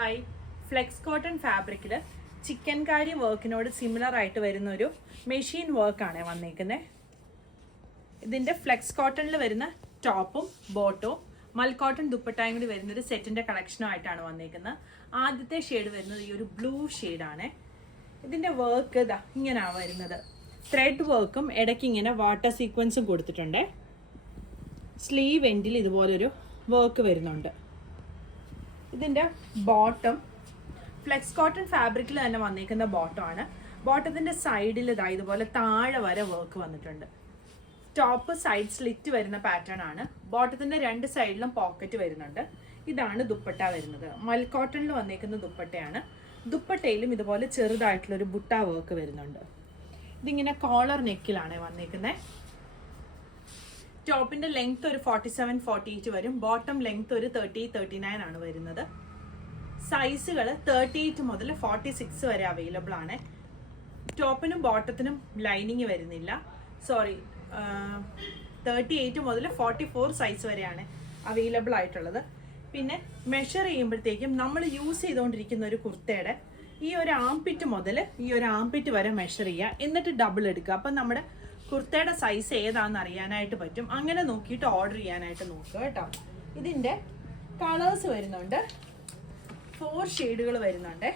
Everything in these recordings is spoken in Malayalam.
ഹായ്, ഫ്ലെക്സ് കോട്ടൺ ഫാബ്രിക്കിൽ ചിക്കൻ കാരി വർക്കിനോട് സിമിലർ ആയിട്ട് വരുന്ന ഒരു മെഷീൻ വർക്കാണ് വന്നേക്കുന്നത്. ഇതിൻ്റെ ഫ്ലെക്സ് കോട്ടണിൽ വരുന്ന ടോപ്പും ബോട്ടവും മൽക്കോട്ടൺ ദുപ്പട്ടായും കൂടി വരുന്നൊരു സെറ്റിൻ്റെ കളക്ഷനുമായിട്ടാണ് വന്നേക്കുന്നത്. ആദ്യത്തെ ഷെയ്ഡ് വരുന്നത് ഈ ഒരു ബ്ലൂ ഷെയ്ഡാണ്. ഇതിൻ്റെ വർക്ക് ഇതാ ഇങ്ങനെയാണ് വരുന്നത്. ത്രെഡ് വർക്കും ഇടയ്ക്ക് ഇങ്ങനെ വാട്ടർ സീക്വൻസും കൊടുത്തിട്ടുണ്ട്. സ്ലീവ് എൻഡിൽ ഇതുപോലൊരു വർക്ക് വരുന്നുണ്ട്. ഇതിൻ്റെ ബോട്ടം ഫ്ലെക്സ് കോട്ടൺ ഫാബ്രിക്കിൽ തന്നെ വന്നിരിക്കുന്ന ബോട്ടമാണ്. ബോട്ടത്തിൻ്റെ സൈഡിൽ ഇതാ ഇതുപോലെ താഴെ വരെ വർക്ക് വന്നിട്ടുണ്ട്. ടോപ്പ് സൈഡ് സ്ലിറ്റ് വരുന്ന പാറ്റേൺ ആണ്. ബോട്ടത്തിൻ്റെ രണ്ട് സൈഡിലും പോക്കറ്റ് വരുന്നുണ്ട്. ഇതാണ് ദുപ്പട്ട വരുന്നത്. മൽക്കോട്ടണിൽ വന്നിരിക്കുന്ന ദുപ്പട്ടയാണ്. ദുപ്പട്ടയിലും ഇതുപോലെ ചെറുതായിട്ടുള്ളൊരു ബുട്ട വർക്ക് വരുന്നുണ്ട്. ഇതിങ്ങനെ കോളർ നെക്കിലാണ് വന്നിരിക്കുന്നത്. ടോപ്പിൻ്റെ ലെങ്ത് ഒരു 47-48 വരും. ബോട്ടം ലെങ്ത് ഒരു 30-39 ആണ് വരുന്നത്. സൈസുകൾ 38 മുതൽ 46 വരെ അവൈലബിൾ ആണ്. ടോപ്പിനും ബോട്ടത്തിനും ലൈനിങ് വരുന്നില്ല. 38 മുതൽ 44 സൈസ് വരെയാണ് അവൈലബിൾ ആയിട്ടുള്ളത്. പിന്നെ മെഷർ ചെയ്യുമ്പോഴത്തേക്കും നമ്മൾ യൂസ് ചെയ്തുകൊണ്ടിരിക്കുന്ന ഒരു കുർത്തയുടെ ഈ ഒരു ആംപിറ്റ് മുതൽ ഈ ഒരു ആംപിറ്റ് വരെ മെഷർ ചെയ്യുക, എന്നിട്ട് ഡബിൾ എടുക്കുക. അപ്പം നമ്മുടെ കുർത്തയുടെ സൈസ് ഏതാണെന്ന് അറിയാനായിട്ട് പറ്റും. അങ്ങനെ നോക്കിയിട്ട് ഓർഡർ ചെയ്യാനായിട്ട് നോക്കുക കേട്ടോ. ഇതിൻ്റെ കളേഴ്സ് വരുന്നുണ്ട്. 4 ഷെയ്ഡുകൾ വരുന്നുണ്ട്.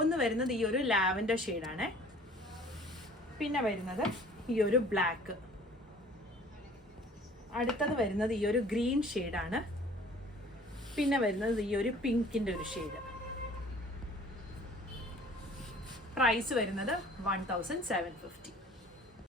ഒന്ന് വരുന്നത് ഈ ഒരു ലാവൻഡർ ഷെയ്ഡാണ്. പിന്നെ വരുന്നത് ഈ ഒരു ബ്ലാക്ക്. അടുത്തത് വരുന്നത് ഈ ഒരു ഗ്രീൻ ഷെയ്ഡാണ്. പിന്നെ വരുന്നത് ഈ ഒരു പിങ്കിൻ്റെ ഒരു ഷെയ്ഡ്. പ്രൈസ് വരുന്നത് 1750.